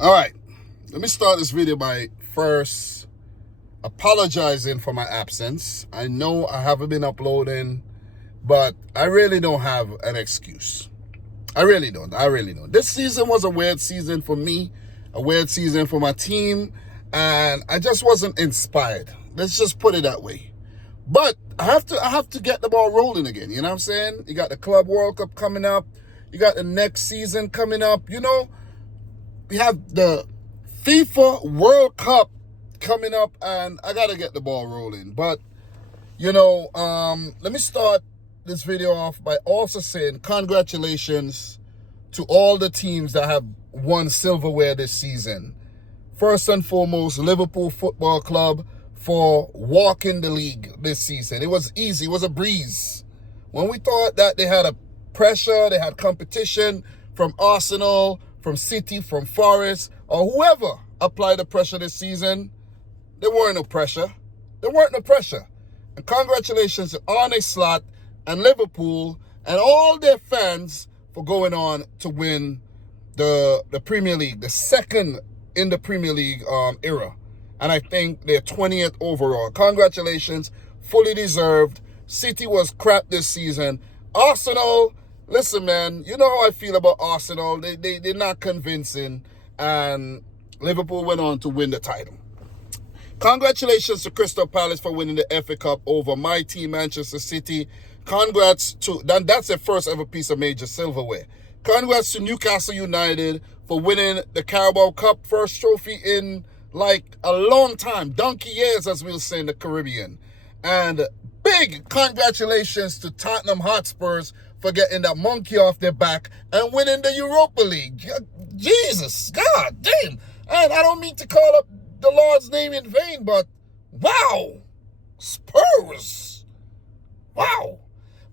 All right, let me start this video by first apologizing for my absence. I know I haven't been uploading, but I really don't have an excuse. I really don't. This season was a weird season for me, a weird season for my team, and I just wasn't inspired. Let's just put it that way. But I have to get the ball rolling again. You know what I'm saying? You got the Club World Cup coming up. You got the next season coming up. You know, we have the FIFA World Cup coming up, and I got to get the ball rolling. But, let me start this video off by also saying congratulations to all the teams that have won silverware this season. First and foremost, Liverpool Football Club for walking the league this season. It was easy. It was a breeze. When we thought that they had a pressure, they had competition from Arsenal, from City, from Forest, or whoever applied the pressure this season, there weren't no pressure. And congratulations to Arne Slot and Liverpool and all their fans for going on to win the Premier League, the second in the Premier League era. And I think they're 20th overall. Congratulations, fully deserved. City was crap this season. Arsenal, listen, man, you know how I feel about Arsenal. They're not convincing. And Liverpool went on to win the title. Congratulations to Crystal Palace for winning the FA Cup over my team, Manchester City. Congrats to, that's their first ever piece of major silverware. Congrats to Newcastle United for winning the Carabao Cup, first trophy in like a long time, donkey years, as we'll say in the Caribbean. And big congratulations to Tottenham Hotspurs for getting that monkey off their back and winning the Europa League. Jesus, God damn. And I don't mean to call up the Lord's name in vain, but wow, Spurs. Wow.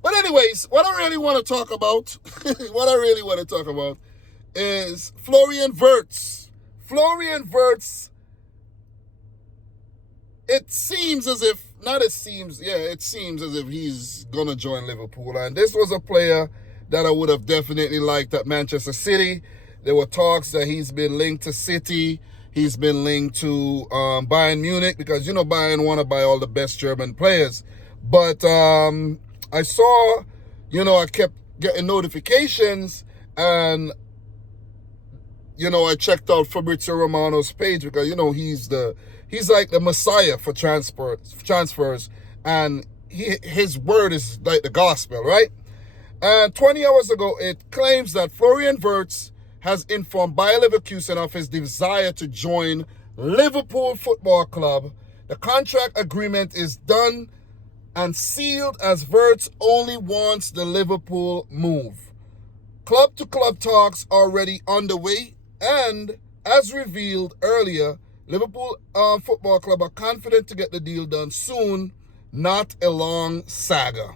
But anyways, what I really want to talk about, is Florian Wirtz. Florian Wirtz, it seems as if he's going to join Liverpool. And this was a player that I would have definitely liked at Manchester City. There were talks that he's been linked to City. He's been linked to Bayern Munich because, Bayern want to buy all the best German players. But I saw, I kept getting notifications and, I checked out Fabrizio Romano's page because, he's like the messiah for transfers, and his word is like the gospel, right? And 20 hours ago, it claims that Florian Wirtz has informed Bayer Leverkusen of his desire to join Liverpool Football Club. The contract agreement is done and sealed as Wirtz only wants the Liverpool move. Club-to-club talks are already underway, and as revealed earlier, Liverpool Football Club are confident to get the deal done soon, not a long saga.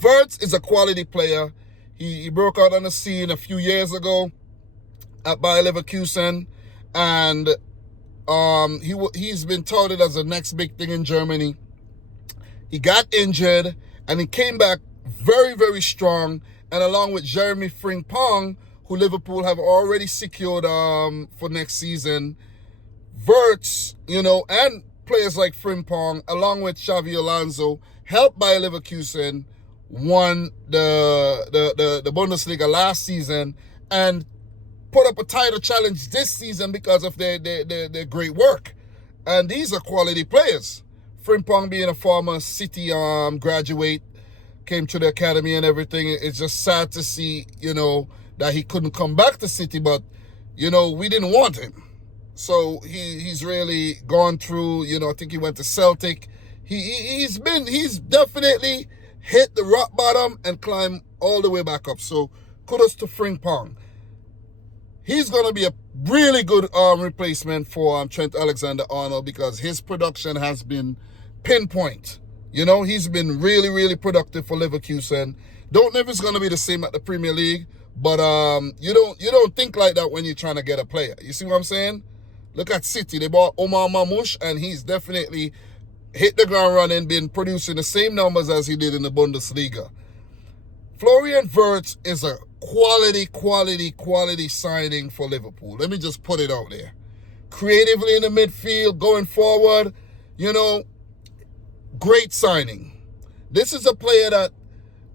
Wirtz is a quality player. He broke out on the scene a few years ago at Bayer Leverkusen, and he's been touted as the next big thing in Germany. He got injured, and he came back very, very strong, and along with Jeremy Frimpong, who Liverpool have already secured for next season, Wirtz, and players like Frimpong, along with Xavi Alonso, helped by Leverkusen, won the Bundesliga last season and put up a title challenge this season because of their great work. And these are quality players. Frimpong being a former City graduate, came to the academy and everything. It's just sad to see, that he couldn't come back to City, but, we didn't want him. So he's really gone through, I think he went to Celtic. He's definitely hit the rock bottom and climbed all the way back up. So kudos to Frimpong. He's going to be a really good replacement for Trent Alexander-Arnold because his production has been pinpoint. He's been really, really productive for Leverkusen. Don't know if it's going to be the same at the Premier League, but you don't think like that when you're trying to get a player. You see what I'm saying? Look at City. They bought Omar Mamouche, and he's definitely hit the ground running, been producing the same numbers as he did in the Bundesliga. Florian Wirtz is a quality signing for Liverpool. Let me just put it out there. Creatively in the midfield, going forward, great signing. This is a player that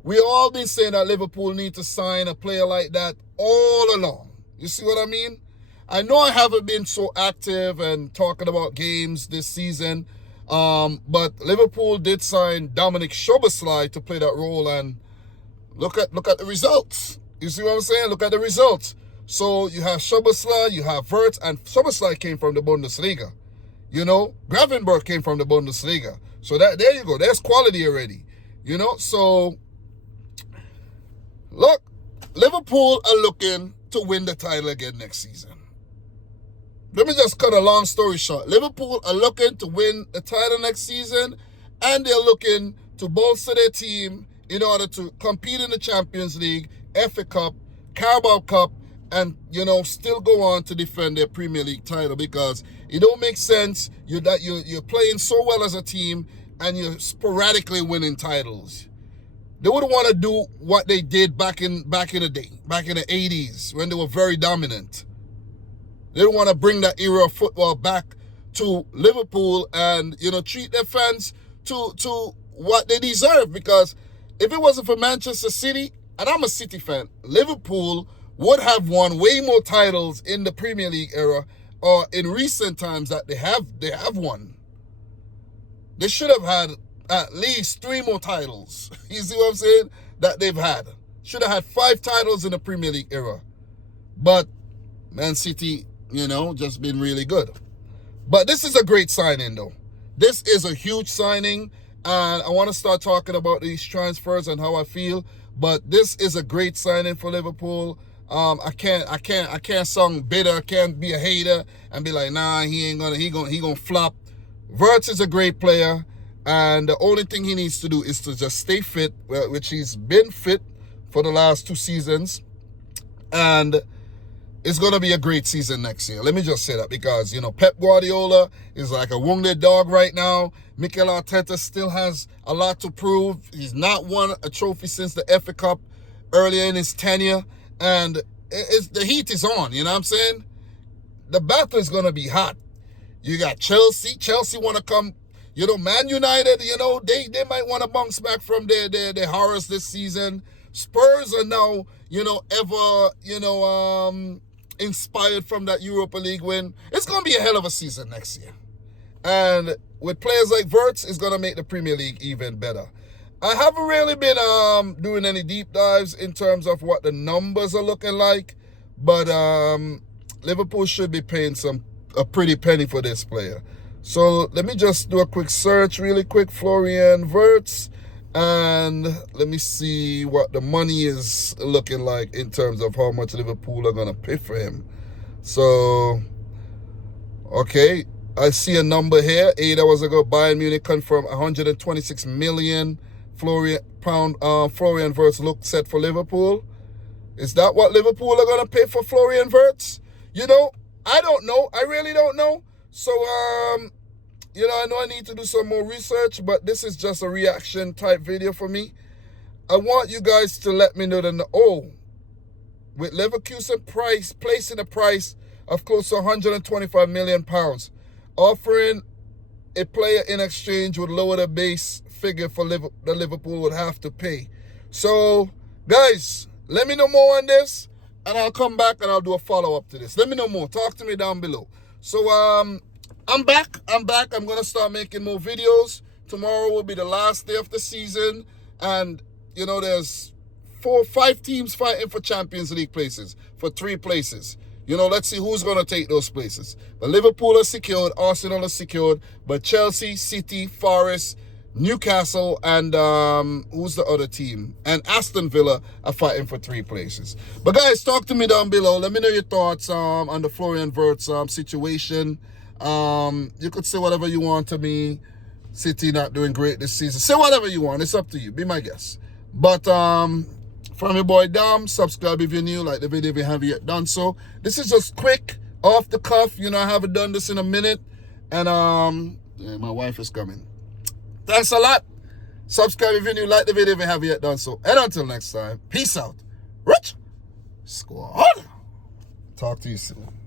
we all been saying that Liverpool need to sign a player like that all along. You see what I mean? I know I haven't been so active and talking about games this season, but Liverpool did sign Dominic Szoboszlai to play that role, and look at the results. You see what I'm saying? Look at the results. So you have Szoboszlai, you have Wirtz, and Szoboszlai came from the Bundesliga. Gravenberch came from the Bundesliga. So there you go. There's quality already. So look, Liverpool are looking to win the title again next season. Let me just cut a long story short. Liverpool are looking to win the title next season, and they're looking to bolster their team in order to compete in the Champions League, FA Cup, Carabao Cup, and, still go on to defend their Premier League title, because it don't make sense that you're playing so well as a team and you're sporadically winning titles. They would want to do what they did back in the day, back in the 80s, when they were very dominant. They don't want to bring that era of football back to Liverpool and, treat their fans to what they deserve. Because if it wasn't for Manchester City, and I'm a City fan, Liverpool would have won way more titles in the Premier League era or in recent times that they have won. They should have had at least 3 more titles. You see what I'm saying? That they've had. Should have had 5 titles in the Premier League era. But Man City, just been really good. But this is a great signing, though. This is a huge signing, and I want to start talking about these transfers and how I feel. But this is a great signing for Liverpool. I can't sound bitter. I can't be a hater and be like, nah, he gonna flop. Wirtz is a great player, and the only thing he needs to do is to just stay fit, which he's been fit for the last 2 seasons, and it's going to be a great season next year. Let me just say that, because, Pep Guardiola is like a wounded dog right now. Mikel Arteta still has a lot to prove. He's not won a trophy since the FA Cup earlier in his tenure, and the heat is on, you know what I'm saying? The battle is going to be hot. You got Chelsea. Chelsea want to come. Man United, they might want to bounce back from their horrors this season. Spurs are now, inspired from that Europa League win. It's going to be a hell of a season next year. And with players like Wirtz, it's going to make the Premier League even better. I haven't really been doing any deep dives in terms of what the numbers are looking like, but Liverpool should be paying a pretty penny for this player. So let me just do a quick search really quick, Florian Wirtz, and let me see what the money is looking like in terms of how much Liverpool are going to pay for him. So, okay, I see a number here. 8 hours ago, Bayern Munich confirmed 126 million Florian Wirtz look set for Liverpool. Is that what Liverpool are going to pay for Florian Wirtz? I don't know. I really don't know. So, I know I need to do some more research, but this is just a reaction type video for me. I want you guys to let me know that, with Leverkusen placing a price of close to £125 million, offering a player in exchange would lower the base figure for the Liverpool would have to pay. So, guys, let me know more on this, and I'll come back and I'll do a follow-up to this. Let me know more. Talk to me down below. So, I'm back. I'm going to start making more videos. Tomorrow will be the last day of the season. And, there's 4 or 5 teams fighting for Champions League places, for 3 places. Let's see who's going to take those places. But Liverpool are secured. Arsenal are secured. But Chelsea, City, Forest, Newcastle, and who's the other team? And Aston Villa are fighting for 3 places. But, guys, talk to me down below. Let me know your thoughts on the Florian Wirtz situation. You could say whatever you want to me. City not doing great this season. Say whatever you want. It's up to you. Be my guest. But from your boy Dom, subscribe if you're new. Like the video if you haven't yet done so. This is just quick, off the cuff. I haven't done this in a minute. And my wife is coming. Thanks a lot. Subscribe if you're new. Like the video if you haven't yet done so. And until next time, peace out. Rich Squad. Talk to you soon.